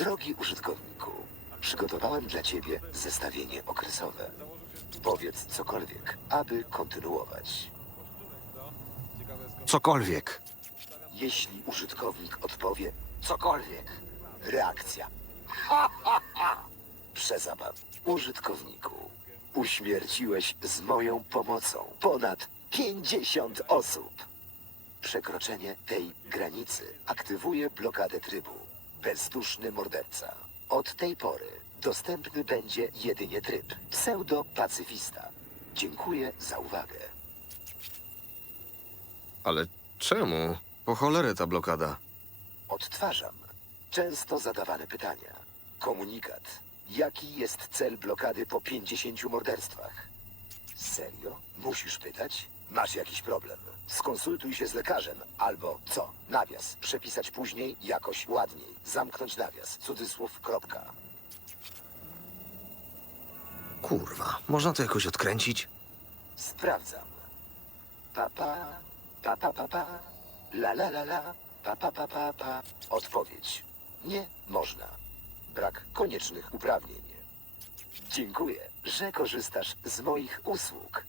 Drogi użytkowniku, przygotowałem dla ciebie zestawienie okresowe. Powiedz cokolwiek, aby kontynuować. Cokolwiek. Jeśli użytkownik odpowie cokolwiek, reakcja. Ha, ha, ha! Przezabaw. Użytkowniku, uśmierciłeś z moją pomocą ponad 50 osób. Przekroczenie tej granicy aktywuje blokadę trybu. Bezduszny morderca. Od tej pory dostępny będzie jedynie tryb pseudo-pacyfista. Dziękuję za uwagę. Ale czemu? Po cholerę ta blokada. Odtwarzam często zadawane pytania. Komunikat. Jaki jest cel blokady po 50 morderstwach? Serio? Musisz pytać? Masz jakiś problem? Skonsultuj się z lekarzem, albo co? Nawias. Przepisać później jakoś ładniej. Zamknąć nawias. Cudzysłów, kropka. Kurwa, można to jakoś odkręcić? Sprawdzam. Papa, pa pa pa pa, la la la la, pa pa pa pa pa. Odpowiedź. Nie można. Brak koniecznych uprawnień. Dziękuję, że korzystasz z moich usług.